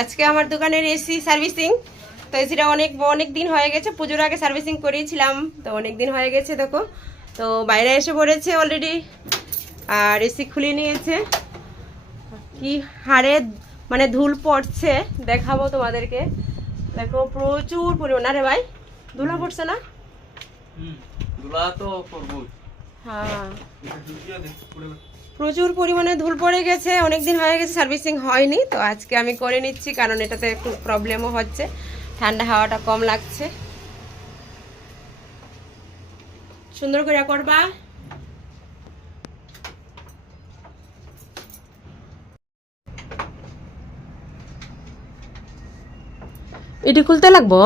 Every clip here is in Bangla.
আজকে আমার দোকানের এসি সার্ভিসিং। তো এসিটা অনেক অনেক দিন হয়ে গেছে পুজোর আগে সার্ভিসিং করিয়েছিলাম তো অনেক দিন হয়ে গেছে দেখো। তো বাইরে এসে পড়েছে অলরেডি আর এসি খুলে নিয়েছে। কি হারে মানে ধুল পড়ছে দেখাবো তোমাদেরকে। দেখো প্রচুর পরিমাণ। আরে ভাই ধুলা পড়ছে না? তো হ্যাঁ। প্রচুর পরিমাণে ধুল পড়ে গেছে অনেক দিন হয়ে গেছে সার্ভিসিং হয়নি তো আজকে আমি করে নিচ্ছি কারণ এটাতে একটু প্রবলেমও হচ্ছে ঠান্ডা হাওয়াটা কম লাগছে। সুন্দর করে করবা। এটি খুলতে লাগবো?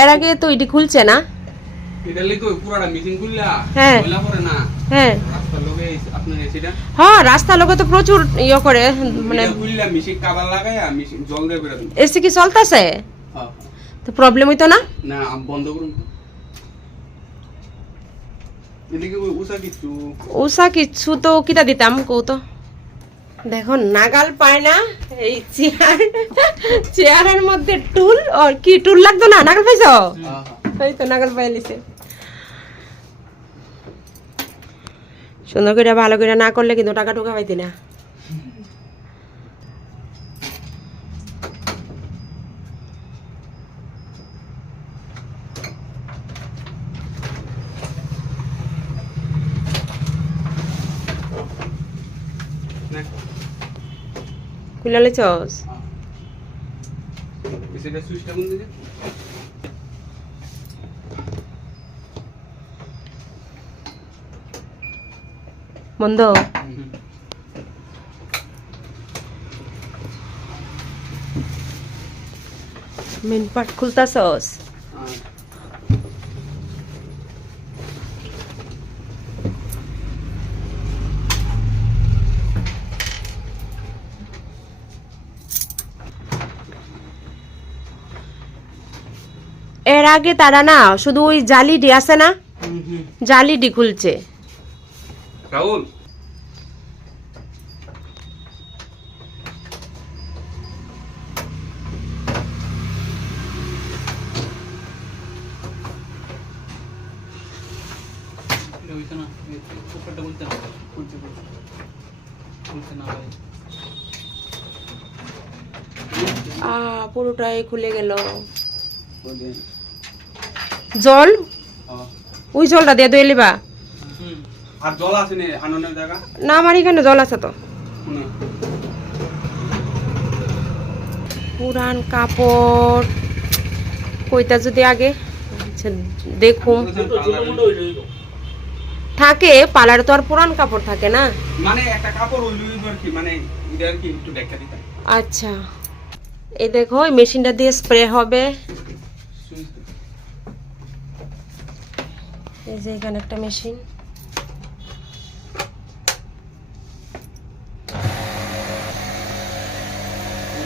এর আগে তো এটি খুলছে না। এটা লিখো পুরাটা মিটিং করলা হ্যাঁ। হ্যাঁ। হ্যাঁ রাস্তা লোকে তো প্রচুর ইয়ে করে মানে এসি কি চলতেছে? তো প্রবলেম হইতো না? না বন্ধ করুন তো। এদিকে ওই উষা কিচ্ছু? তো কিটা দিতাম কৌ তো। দেখো নাগাল পায় না এই চেয়ার চেয়ারের মধ্যে টুল আর কি টুল লাগতো না? নাগাল পাইছো? এই তো নাগাল পাইলিছে সুন্দর করে ভালো করে না করলে কিন্তু টাকা টুকা পাইতি না। খুলে লিছস এসিটা সুইচটা বন্ধ মেন পার্ট খুলতাছস এর আগে তারা না শুধু ওই জালিডি আছে না? জালিডি খুলছে। রাহুল। না না না ভাই পুরোটাই খুলে গেল। জল? হ্যাঁ। ওই জলটা দিয়ে দই লিবা হুম। আর জল আছে নে আনন্দের জায়গা? না আমার এখানে জল আছে তো। পুরান কাপড়। কইতা যদি আগে আচ্ছা দেখুম থাকে পালার তো আর পুরান কাপড় থাকে না। মানে একটা কাপড় কি মানে কি একটু দেখা দিতে। আচ্ছা। এই দেখো এই মেশিনটা দিয়ে স্প্রে হবে। এই যে এখানে একটা মেশিন।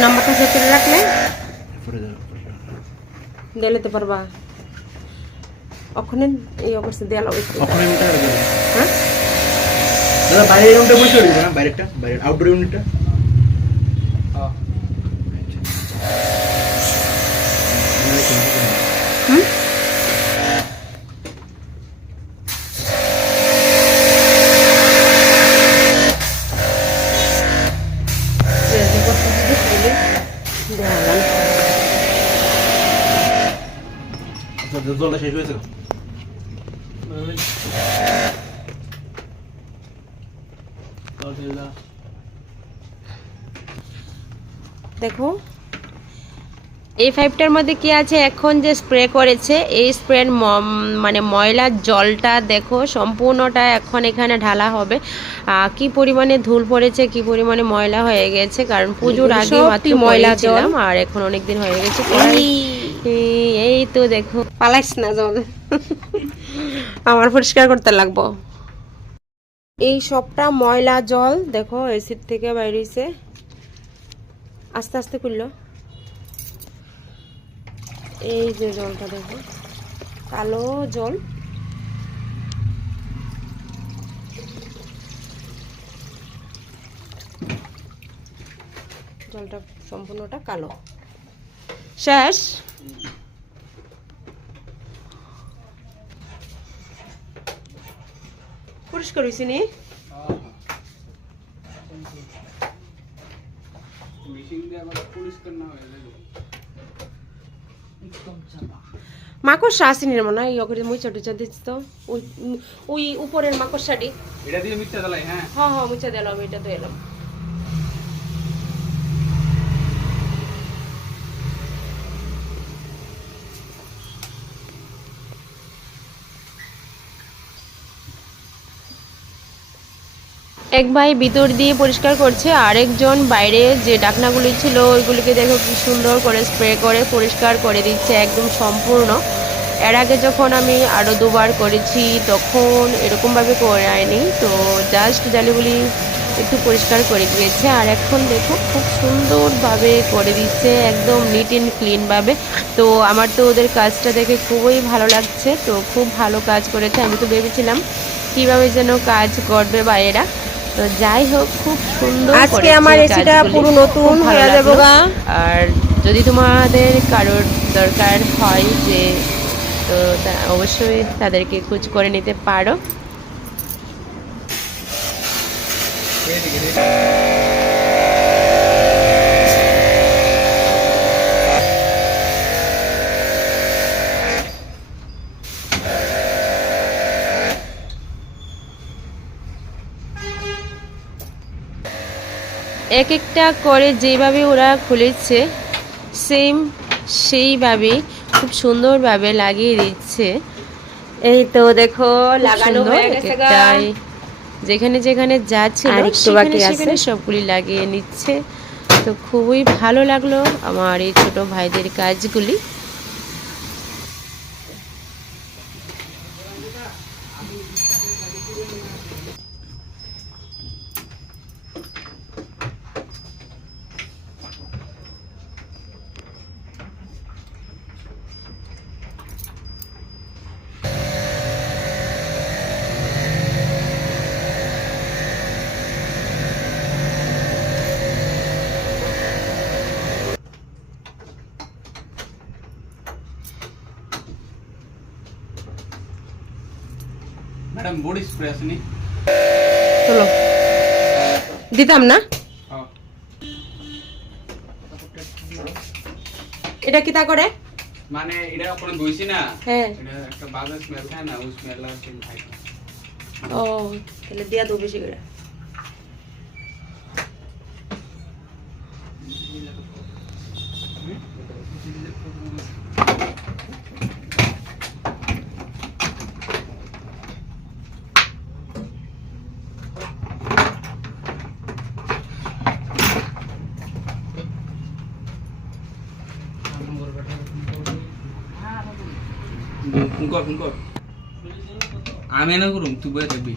নাম্বারটা সেভ করে রাখলে? নিতে পারবা। ওখানে এই অবস্থা দেয়াল লাগবে ওখানে হ্যাঁ? দাদা বাইরের রুমটা বসে না বাইরেটা বাইরের আউটডোর ইউনিটটা জলটা শেষ হয়েছে। দেখো এই পাইপটার মধ্যে কি আছে এখন যে স্প্রে করেছে এই স্প্রের মানে ময়লার জলটা দেখো সম্পূর্ণটা এখন এখানে ঢালা হবে কি পরিমাণে ধুল পড়েছে কি পরিমাণে ময়লা হয়ে গেছে কারণ পুজোর আগে মাত্র ময়লা জল। ছিলাম আর এখন অনেকদিন হয়ে গেছে এই- তো দেখো, পালাইস না জল। আমার পরিষ্কার করতে লাগবো। এই সবটা ময়লা জল, দেখো এসির থেকে বাইরেছে আস্তে আস্তে করল এই যে জলটা দেখো, কালো জল। জলটা সম্পূর্ণটা কালো। শেষ। পরিষ্কার হয়েছে নি মাকড়সা আসেনি রে মনে হয় ইয়ে মুচা টুচা দিচ্ছি তো ওই উপরের মাকড়সাটি এটা দিয়ে মিথ্যা দালাই হ্যাঁ হ্যাঁ হ্যাঁ মুচা দিলাম এটা তো এলাম এক ভাই ভিতর দিয়ে পরিষ্কার করছে, আরেকজন বাইরে যে ডাকনাগুলি ছিল ওইগুলিকে দেখো কি সুন্দর করে স্প্রে করে পরিষ্কার করে দিচ্ছে, একদম সম্পূর্ণ। এর আগে যখন আমি আরও দুবার করেছি, তখন এরকমভাবে করায়নি, তো জাস্ট জালিগুলি একটু পরিষ্কার করে দিয়েছে। আর এখন দেখো খুব সুন্দরভাবে করে দিচ্ছে, একদম নিট অ্যান্ড ক্লিনভাবে তো আমার তো ওদের কাজটা দেখে খুবই ভালো লাগছে, তো খুব ভালো কাজ করেছে। আমি তো ভেবেছিলাম কীভাবে যেন কাজ করবে বা এরা তো যাই হোক খুব সুন্দর আজকে আমার এসিটা পুরো নতুন হয়ে যাবে। আর যদি তোমাদের কারোর দরকার হয় যে তো অবশ্যই তাদেরকে খোঁজ করে নিতে পারো। এক একটা করে যেভাবে ওরা খুলেছে সেম সেইভাবে খুব সুন্দরভাবে লাগিয়ে দিচ্ছে। এই তো দেখো লাগানো হয়ে গেছে যেখানে যেখানে যাচ্ছে ছিল সেখানে সেখানে সবগুলি লাগিয়ে নিচ্ছে। তো খুবই ভালো লাগল আমার এই ছোটো ভাইদের কাজগুলি। ম্যাডাম বডি স্প্রে আসেনি চলো। দিতাম না? এটা এটা কিতা করে? মানে এটা কোনো ধুইছি না? হ্যাঁ। এটা একটা বাজে স্মেল থাকে না? ওই স্মেল কি ও তাহলে দিয়া তো বেশি করে। ফোন কর। আমি না করুম তুই বয়ে থাকবি।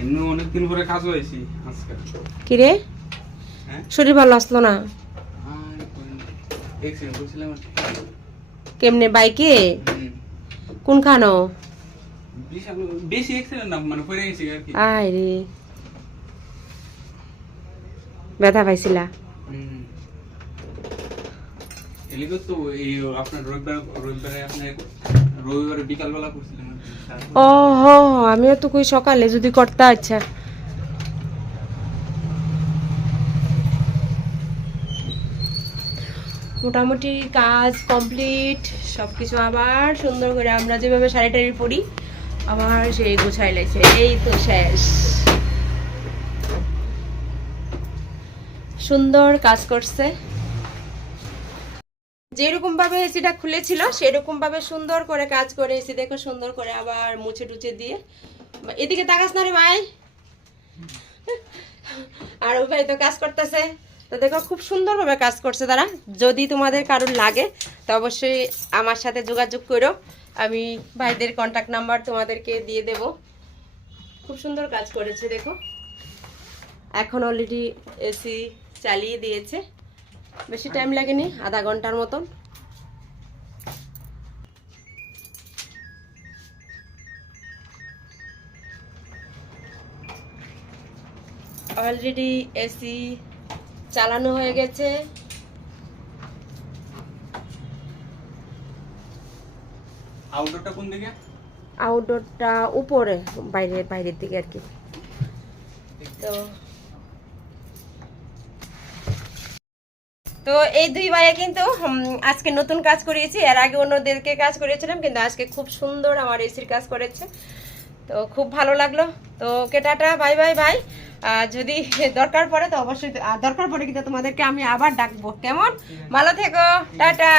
এমনি অনেকদিন পরে কাজ হয়েছি আজকে। কিরে হ্যাঁ? শরীর ভালো আসলো না? কি। কেমনে বাইকে। কোনখানো? বেশি এক্সিডেন্ট না মানে পড়ে গেছি আর কি। আয় রে। ব্যথা পাইছিলা? হুম। এলিগো তো ও হো আমিও তো কই সকালে, যদি করতে আচ্ছা। মোটামুটি কাজ কমপ্লিট সব কিছু আবার সুন্দর করে আমরা যেভাবে শাড়ি টাড়ি পরি, আবার সেই গোছাই লাগছে, এই তো শেষ। সুন্দর কাজ করছে। যেরকম ভাবে এসিটা খুলেছিল, সেরকম ভাবে সুন্দর করে কাজ করে এসি দেখো, সুন্দর করে আবার মুছে টুছে দিয়ে। এদিকে তাকাস না রে ভাই আর ওই ভাই তো কাজ করতেছে। তো দেখো, খুব সুন্দরভাবে কাজ করছে তারা। যদি তোমাদের কারোর লাগে, তো অবশ্যই আমার সাথে যোগাযোগ করো। আমি ভাইদের কন্ট্যাক্ট নাম্বার তোমাদেরকে দিয়ে দেব। খুব সুন্দর কাজ করেছে, দেখো। এখন অলরেডি এসি চালিয়ে দিয়েছে। বেশি টাইম লাগেনি আধা ঘণ্টার মতন। অলরেডি এসি চালানো হয়ে গেছে। আউটডোরটা কোন দিকে? আউটডোরটা উপরে বাইরে বাইরের দিকে আর কি। তো তো এই দুই ভাইয়ে কিন্তু আজকে নতুন কাজ করিয়েছি। এর আগে অন্যদেরকে কাজ করিয়েছিলাম, কিন্তু আজকে খুব সুন্দর আমার এসির কাজ করেছে। তো খুব ভালো লাগল। তো কেটাটা বাই বাই বাই। যদি দরকার পড়ে তো অবশ্যই দরকার পড়ে কিন্তু তোমাদেরকে আমি আবার ডাকবো। কেমন? ভালো থেকো, টাটা।